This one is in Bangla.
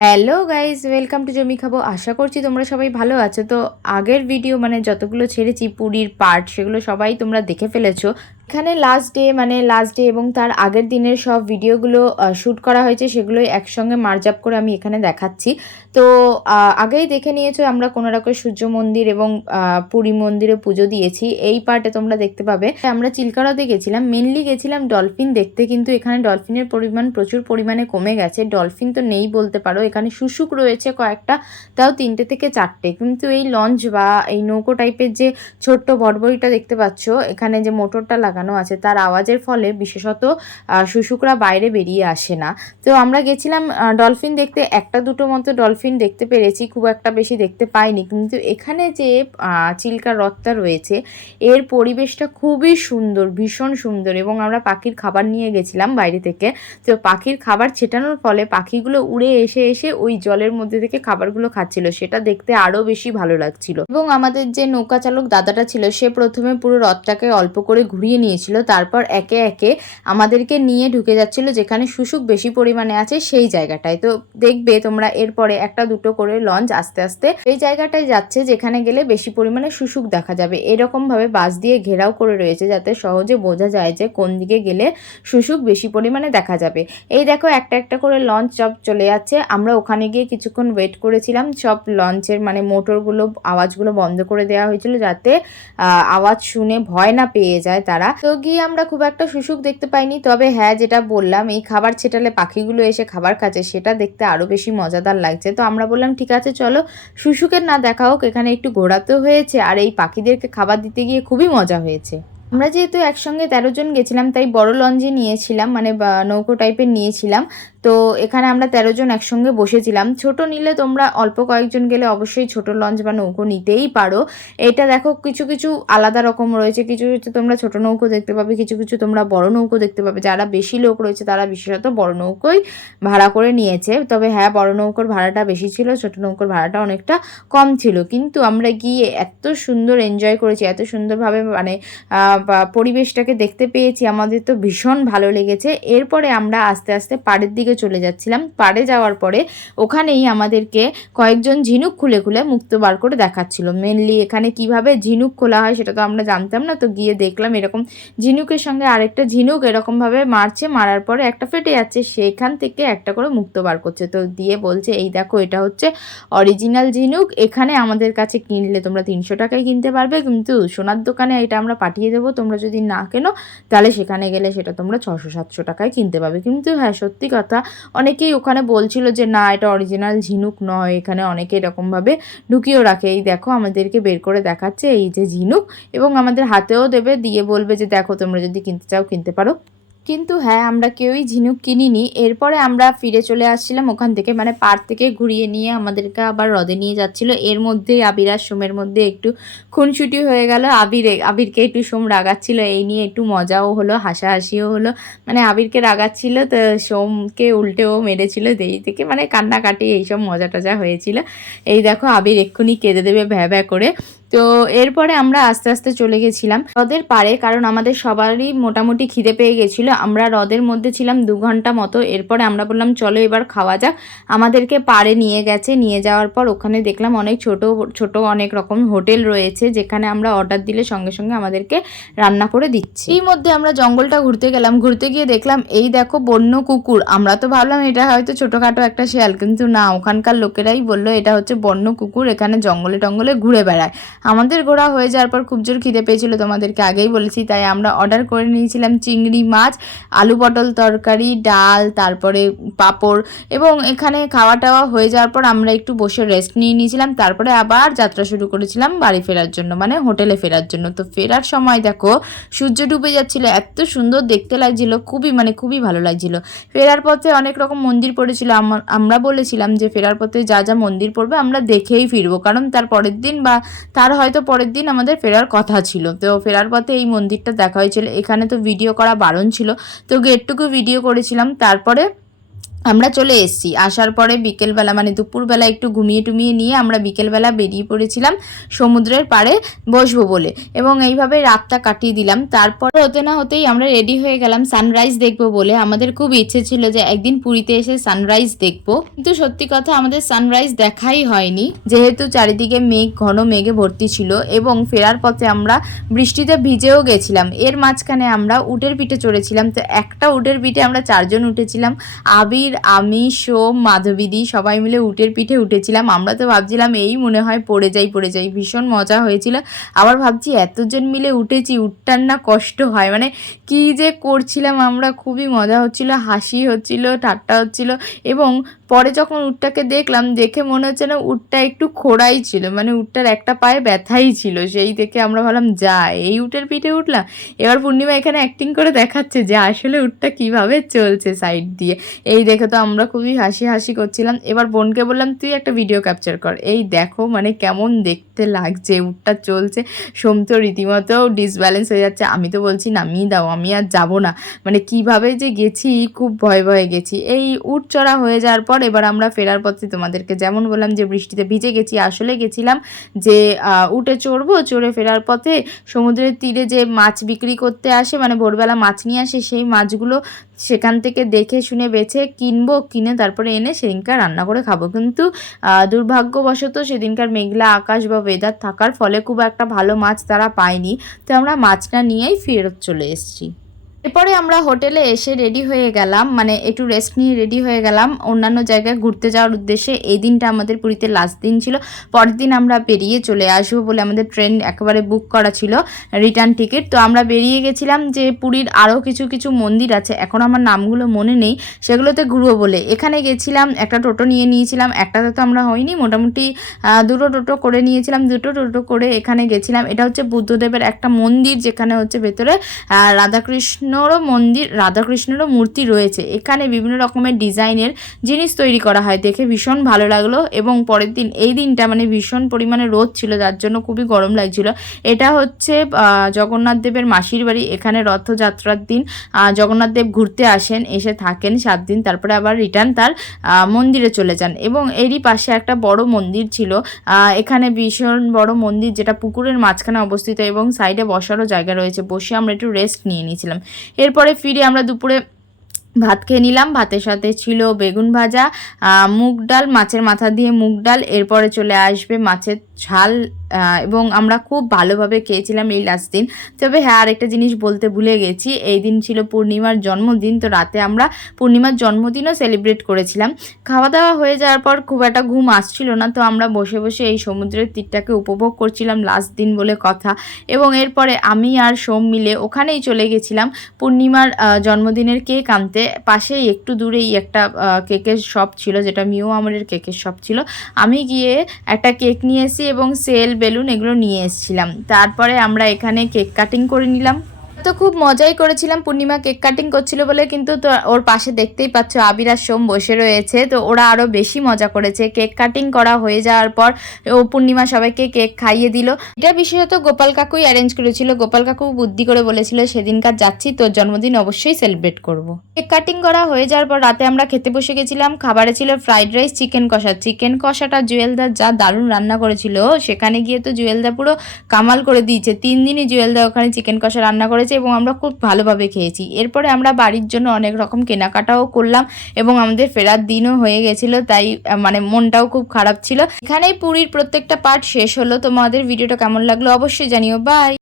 হ্যালো গাইজ ওয়েলকাম টু জমি খাব আশা করছি তোমরা সবাই ভালো আছো। তো আগের ভিডিও মানে যতগুলো ছেড়েছি, পুরীর পার্ট সেগুলো সবাই তোমরা দেখে ফেলেছো। এখানে লাস্ট ডে মানে লাস্ট ডে এবং তার আগের দিনের সব ভিডিওগুলো শ্যুট করা হয়েছে, সেগুলোই একসঙ্গে মার্জ আপ করে আমি এখানে দেখাচ্ছি। তো আগেই দেখে নিয়েছো, আমরা কোনো রকম সূর্য মন্দির এবং পুরী মন্দিরে পুজো দিয়েছি। এই পার্টে তোমরা দেখতে পাবে। আমরা চিলকারাতে গেছিলাম মেনলি গেছিলাম ডলফিন দেখতে, কিন্তু এখানে ডলফিনের পরিমাণ প্রচুর পরিমাণে কমে গেছে। ডলফিন তো নেই বলতে পারো, এখানে শুশুক রয়েছে কয়েকটা, তাও তিনটে থেকে চারটে। কিন্তু এই লঞ্চ বা এই নৌকো টাইপের যে ছোট্ট ভটভটিটা দেখতে পাচ্ছ, এখানে যে মোটরটা লাগানো আছে। তার আওয়াজের ফলে বিশেষত শুশুকরা বাইরে বেরিয়ে আসে না। তো আমরা গেছিলাম ডলফিন দেখতে। একটা দুটো মতো ডলফিন দেখতে পেরেছি, খুব একটা বেশি দেখতে পাইনি। কিন্তু এখানে যে চিল্কা হ্রদটা রয়েছে, এর পরিবেশটা খুবই সুন্দর, ভীষণ সুন্দর। এবং আমরা পাখির খাবার নিয়ে গেছিলাম বাইরে থেকে। তো পাখির খাবার ছেটানোর ফলে পাখিগুলো উড়ে এসে এসে ওই জলের মধ্যে থেকে খাবারগুলো খাচ্ছিল। সেটা দেখতে আরও বেশি ভালো লাগছিল। এবং আমাদের যে নৌকা চালক দাদাটা ছিল, সে প্রথমে পুরো রথটাকে অল্প করে ঘুরিয়ে নিয়েছিল। তারপর একে একে আমাদেরকে নিয়ে ঢুকে যাচ্ছিল, যেখানে শুশুক বেশি পরিমাণে আছে সেই জায়গাটায়। তো দেখবে তোমরা এরপরে একটা দুটো করে লঞ্চ আস্তে আস্তে এই জায়গাটায় যাচ্ছে, যেখানে গেলে বেশি পরিমাণে শুশুক দেখা যাবে। এরকমভাবে বাস দিয়ে ঘেরাও করে রয়েছে যাতে সহজে বোঝা যায় যে কোন দিকে গেলে শুশুক বেশি পরিমাণে দেখা যাবে। এই দেখো একটা একটা করে লঞ্চ সব চলে যাচ্ছে। আমরা ওখানে গিয়ে কিছুক্ষণ ওয়েট করেছিলাম। সব লঞ্চের মানে মোটরগুলো, আওয়াজগুলো বন্ধ করে দেওয়া হয়েছিল যাতে আওয়াজ শুনে ভয় না পেয়ে যায় তারা। তো গিয়ে আমরা খুব একটা শুশুক দেখতে পাইনি। তবে হ্যাঁ যেটা বললাম, এই খাবার ছেটালে পাখিগুলো এসে খাবার খাচ্ছে, সেটা দেখতে আরও বেশি মজাদার লাগছে। তো আমরা বললাম, ঠিক আছে, চলো শুশুকের না দেখা হোক, এখানে একটু ঘোরাতে হয়েছে, আর এই পাখিদেরকে খাবার দিতে গিয়ে খুবই মজা হয়েছে। আমরা যেহেতু একসঙ্গে তেরো জন গেছিলাম, তাই বড় লঞ্চে নিয়েছিলাম মানে নৌকো টাইপের নিয়েছিলাম। তো এখানে আমরা তেরো জন একসঙ্গে বসেছিলাম। ছোট নিলে তোমরা অল্প কয়েকজন গেলে অবশ্যই ছোট লঞ্চ বা নৌকো নিতেই পারো। এটা দেখো কিছু কিছু আলাদা রকম রয়েছে। কিছু কিছু তোমরা ছোট নৌকো দেখতে পাবে, কিছু কিছু তোমরা বড় নৌকো দেখতে পাবে। যারা বেশি লোক রয়েছে তারা বিশেষত বড় নৌকোই ভাড়া করে নিয়েছে। তবে হ্যাঁ বড় নৌকোর ভাড়াটা বেশি ছিল, ছোট নৌকোর ভাড়াটা অনেকটা কম ছিল। কিন্তু আমরা গিয়ে এত সুন্দর এনজয় করেছি, এত সুন্দরভাবে মানে পরিবেশটাকে দেখতে পেয়েছি। আমাদের তো ভীষণ ভালো লেগেছে। এরপরে আমরা আস্তে আস্তে পাড়ের দিকে চলে যাচ্ছিলাম। পাড়ে যাওয়ার পরে ওখানেই আমাদেরকে কয়েকজন ঝিনুক খুলে খুলে মুক্ত বার করে দেখাচ্ছিল। মেনলি এখানে কীভাবে ঝিনুক খোলা হয় সেটা তো আমরা জানতাম না, তো গিয়ে দেখলাম এরকম ঝিনুকের সঙ্গে আরেকটা ঝিনুক এরকমভাবে মারছে, মারার পরে একটা ফেটে যাচ্ছে, সেখান থেকে একটা করে মুক্ত বার করছে। তো দিয়ে বলছে, এই দেখো, এটা হচ্ছে অরিজিনাল ঝিনুক, এখানে আমাদের কাছে কিনলে তোমরা তিনশো টাকায় কিনতে পারবে, কিন্তু সোনার দোকানে এটা আমরা পাঠিয়ে দেবো, তোমরা যদি না কেনো, তাহলে সেখানে গেলে সেটা তোমরা ছশো সাতশো টাকায় কিনতে পাবে কিন্তু হ্যাঁ সত্যি কথা অনেকেই ওখানে বলছিল যে, না, এটা অরিজিনাল ঝিনুক নয়। এখানে অনেকে এরকমভাবে ঢুকিয়েও রাখে। এই দেখো, আমাদেরকে বের করে দেখাচ্ছে এই যে ঝিনুক এবং আমাদের হাতেও দেবে। দিয়ে বলবে যে, দেখো, তোমরা যদি কিনতে চাও, কিনতে পারো। কিন্তু হ্যাঁ আমরা কেউই ঝিনুক কিনিনি। এরপরে আমরা ফিরে চলে আসছিলাম ওখান থেকে মানে পার থেকে ঘুরিয়ে নিয়ে আমাদেরকে আবার হ্রদে নিয়ে যাচ্ছিল। এর মধ্যেই আবির আর সোমের মধ্যে একটু খুনসুটি হয়ে গেল। আবির, আবিরকে একটু সোম রাগাচ্ছিল, এই নিয়ে একটু মজাও হলো, হাসাহাসিও হলো। মানে আবিরকে রাগাচ্ছিল, তো সোমকে উল্টেও মেরেছিল দেরি থেকে মানে কান্নাকাটি, এইসব মজা টজা হয়েছিল। এই দেখো, আবির এক্ষুনি কেঁদে দেবে ভ্যা ভ্যা করে। তো এরপরে আমরা আস্তে আস্তে চলে গেছিলাম। হ্রদের পাড়ে, কারণ আমাদের সবারই মোটামুটি খিদে পেয়ে গেছিল। আমরা হ্রদের মধ্যে ছিলাম দু ঘণ্টা মতো। এরপরে আমরা বললাম, চলো এবার খাওয়া যাক। আমাদেরকে পাড়ে নিয়ে গেছে। নিয়ে যাওয়ার পর ওখানে দেখলাম অনেক ছোট ছোট অনেক রকম হোটেল রয়েছে, যেখানে আমরা অর্ডার দিলে সঙ্গে সঙ্গে আমাদেরকে রান্না করে দিচ্ছে। এই মধ্যে আমরা জঙ্গলটা ঘুরতে গেলাম। ঘুরতে গিয়ে দেখলাম, এই দেখো বন্য কুকুর। আমরা তো ভাবলাম, এটা হয়তো ছোটোখাটো একটা শেয়াল। কিন্তু না, ওখানকার লোকেরাই বলল, এটা হচ্ছে বন্য কুকুর, এখানে জঙ্গলে টঙ্গলে ঘুরে বেড়ায়। আমাদের ঘোরা হয়ে যাওয়ার পর খুব জোর খিদে পেয়েছিল তোমাদেরকে আগেই বলেছি, তাই আমরা অর্ডার করে নিয়েছিলাম চিংড়ি মাছ, আলু পটল তরকারি, ডাল, তারপরে পাঁপড় এবং এখানে খাওয়া টাওয়া হয়ে যাওয়ার পর আমরা একটু বসে রেস্ট নিয়ে নিয়েছিলাম, তারপরে আবার যাত্রা শুরু করেছিলাম বাড়ি ফেরার জন্য মানে হোটেলে ফেরার জন্য। তো ফেরার সময় দেখো, সূর্য ডুবে যাচ্ছিল, এত সুন্দর দেখতে লাগছিল, খুবই মানে খুবই ভালো লাগছিল। ফেরার পথে অনেক রকম মন্দির পড়েছিল, আম- আমরা বলেছিলাম যে ফেরার পথে যা যা মন্দির পড়বে আমরা দেখেই ফিরবো, কারণ তার পরের দিন বা তার হয়তো পরের দিন আমাদের ফেরার কথা ছিল। তো ফেরার পথে এই মন্দিরটা দেখা হয়েছিল। এখানে তো ভিডিও করা বারণ ছিল। তো গেটটুকু ভিডিও করেছিলাম। তারপরে আমরা চলে এসেছি। আসার পরে বিকেলবেলা মানে দুপুরবেলা একটু ঘুমিয়ে টুমিয়ে নিয়ে আমরা বিকেলবেলা বেরিয়ে পড়েছিলাম সমুদ্রের পাড়ে বসবো বলে এবং এইভাবে রাতটা কাটিয়ে দিলাম। তারপর হতে না হতেই আমরা রেডি হয়ে গেলাম সানরাইজ দেখব বলে। আমাদের খুব ইচ্ছে ছিল যে একদিন পুরীতে এসে সানরাইজ দেখব। কিন্তু সত্যি কথা আমাদের সানরাইজ দেখাই হয়নি। যেহেতু চারিদিকে মেঘ, ঘন মেঘে ভর্তি ছিল এবং ফেরার পথে আমরা বৃষ্টিতে ভিজেও গেছিলাম। এর মাঝখানে আমরা উটের পিঠে চড়েছিলাম। তো একটা উটের পিঠে আমরা চারজন উঠেছিলাম। আবির, আমি, সোম, মাধবীদি সবাই মিলে উটের পিঠে উঠেছিলাম। আমরা তো ভাবছিলাম, এই মনে হয় পড়ে যাই পড়ে যাই। ভীষণ মজা হয়েছিল। আবার ভাবছি, এতজন মিলে উঠেছি, উঠটার না কষ্ট হয়। মানে কি যে করছিলাম আমরা, খুবই মজা হচ্ছিল, হাসি হচ্ছিল, ঠাট্টা হচ্ছিল এবং পরে যখন উটটাকে দেখলাম, দেখে মনে হচ্ছে না উটটা একটু খোড়াই ছিল মানে উটটার একটা পায়ে ব্যথাই ছিল, সেই থেকে আমরা ভাবলাম, যা, এই উটের পিঠে উঠলাম। এবার পূর্ণিমা এখানে অ্যাক্টিং করে দেখাচ্ছে যে আসলে উটটা কীভাবে চলছে সাইড দিয়ে। এই দেখে তো আমরা খুবই হাসি হাসি করছিলাম। এবার বোনকে বললাম, তুই একটা ভিডিও ক্যাপচার কর। এই দেখো মানে কেমন দেখতে লাগছে, উটটা চলছে। সোম তো রীতিমতো ডিসব্যালেন্স হয়ে যাচ্ছে। আমি তো বলছি, নামিয়ে দাও, আমি আর যাব না। মানে কীভাবে যে গেছি, খুব ভয় ভয়ে গেছি। এই উট চড়া হয়ে যাওয়ার পর এবার আমরা ফেরার পথে তোমাদেরকে যেমন বললাম যে বৃষ্টিতে ভিজে গেছি, আসলে গেছিলাম যে উঠে চড়বো, চড়ে ফেরার পথে সমুদ্রের তীরে যে মাছ বিক্রি করতে আসে মানে ভোরবেলা মাছ নিয়ে আসে, সেই মাছগুলো সেখান থেকে দেখে শুনে বেছে কিনবো, কিনে তারপরে এনে সেদিনকার রান্না করে খাব। কিন্তু দুর্ভাগ্যবশত সেদিনকার মেঘলা আকাশ বা ওয়েদার থাকার ফলে খুব একটা ভালো মাছ তারা পায়নি। তো আমরা মাছটা নিয়েই ফেরত চলে এসেছি। এরপরে আমরা হোটেলে এসে রেডি হয়ে গেলাম মানে একটু রেস্ট নিয়ে রেডি হয়ে গেলাম। অন্যান্য জায়গায় ঘুরতে যাওয়ার উদ্দেশ্যে এই দিনটা আমাদের পুরীতে লাস্ট দিন ছিল। পরের দিন আমরা বেরিয়ে চলে আসব বলে আমাদের ট্রেন একেবারে বুক করা ছিল রিটার্ন টিকিট তো আমরা বেরিয়ে গেছিলাম যে পুরীর আরও কিছু কিছু মন্দির আছে। এখন আমার নামগুলো মনে নেই সেগুলোতে ঘুরবো বলে। এখানে গেছিলাম একটা টোটো নিয়ে নিয়েছিলাম একটাতে তো আমরা হয়নি মোটামুটি দুটো টোটো করে নিয়েছিলাম দুটো টোটো করে এখানে গেছিলাম। এটা হচ্ছে বুদ্ধদেবের একটা মন্দির যেখানে হচ্ছে ভেতরে আহ, রাধাকৃষ্ণরও মন্দির, রাধাকৃষ্ণেরও মূর্তি রয়েছে। এখানে বিভিন্ন রকমের ডিজাইনের জিনিস তৈরি করা হয়। দেখে ভীষণ ভালো লাগল এবং পরের দিন, এই দিনটা মানে ভীষণ পরিমাণে রোদ ছিল, যার জন্য খুবই গরম লাগছিল। এটা হচ্ছে জগন্নাথ দেবের মাসির বাড়ি। এখানে রথযাত্রার দিন জগন্নাথ দেব ঘুরতে আসেন, এসে থাকেন সাত দিন, তারপরে আবার রিটার্ন তার মন্দিরে চলে যান এবং এরই পাশে একটা বড় মন্দির ছিল। এখানে ভীষণ বড় মন্দির যেটা পুকুরের মাঝখানে অবস্থিত এবং সাইডে বসারও জায়গা রয়েছে। বসে আমরা একটু রেস্ট নিয়ে নিয়েছিলাম। এরপরে ফিরে আমরা দুপুরে ভাত খেয়ে নিলাম। ভাতের সাথে ছিল বেগুন ভাজা মুগ ডাল, মাছের মাথা দিয়ে মুগ ডাল। এরপরে চলে আসবে মাছের ঝাল এবং আমরা খুব ভালোভাবে খেয়েছিলাম এই লাস্ট দিন। তবে হ্যাঁ আরেকটা জিনিস বলতে ভুলে গেছি, এই দিন ছিল পূর্ণিমার জন্মদিন, তো রাতে আমরা পূর্ণিমার জন্মদিনও সেলিব্রেট করেছিলাম। খাওয়া দাওয়া হয়ে যাওয়ার পর খুব একটা ঘুম আসছিল না, তো আমরা বসে বসে এই সমুদ্রের তীরটাকে উপভোগ করছিলাম লাস্ট দিন বলে কথা। এবং এরপরে আমি আর সোম মিলে ওখানেই চলে গেছিলাম পূর্ণিমার জন্মদিনের কেক আনতে। পাশেই একটু দূরেই একটা কেকের শপ ছিল, যেটা মিও আমরের কেকের শপ ছিল। আমি গিয়ে একটা কেক নিয়ে এসেছি এবং সেল বেলুন এগুলো নিয়ে এসেছিলাম। তারপরে আমরা এখানে কেক কাটিং করে নিলাম। তো খুব মজাই করেছিলাম। পূর্ণিমা কেক কাটিং করছিল বলে কিন্তু তো ওর পাশে দেখতেই পাচ্ছ আবির আর সোম বসে রয়েছে। তো ওরা আরও বেশি মজা করেছে। কেক কাটিং করা হয়ে যাওয়ার পর ও পূর্ণিমা সবাইকে কেক খাইয়ে দিল। এটা বিশেষত গোপাল কাকুই অ্যারেঞ্জ করেছিল। গোপাল কাকু বুদ্ধি করে বলেছিল, সেদিনকার যাচ্ছি, তোর জন্মদিন অবশ্যই সেলিব্রেট করব। কেক কাটিং করা হয়ে যাওয়ার পর রাতে আমরা খেতে বসে গেছিলাম। খাবারে ছিল ফ্রাইড রাইস চিকেন কষা। চিকেন কষাটা জুয়েলদার যা দারুণ রান্না করেছিল, সেখানে গিয়ে তো জুয়েলদা পুরো কামাল করে দিয়েছে। তিন দিনই জুয়েলদা ওখানে চিকেন কষা রান্না করেছে। এবং আমরা খুব ভালোভাবে খেয়েছি। এরপরে আমরা বাড়ির জন্য অনেক রকম কেনাকাটাও করলাম এবং আমাদের ফেরার দিনও হয়ে গেছিল, তাই মানে মনটাও খুব খারাপ ছিল। এখানেই পুরীর প্রত্যেকটা পার্ট শেষ হলো। তোমাদের ভিডিওটা কেমন লাগল অবশ্যই জানিও। বাই!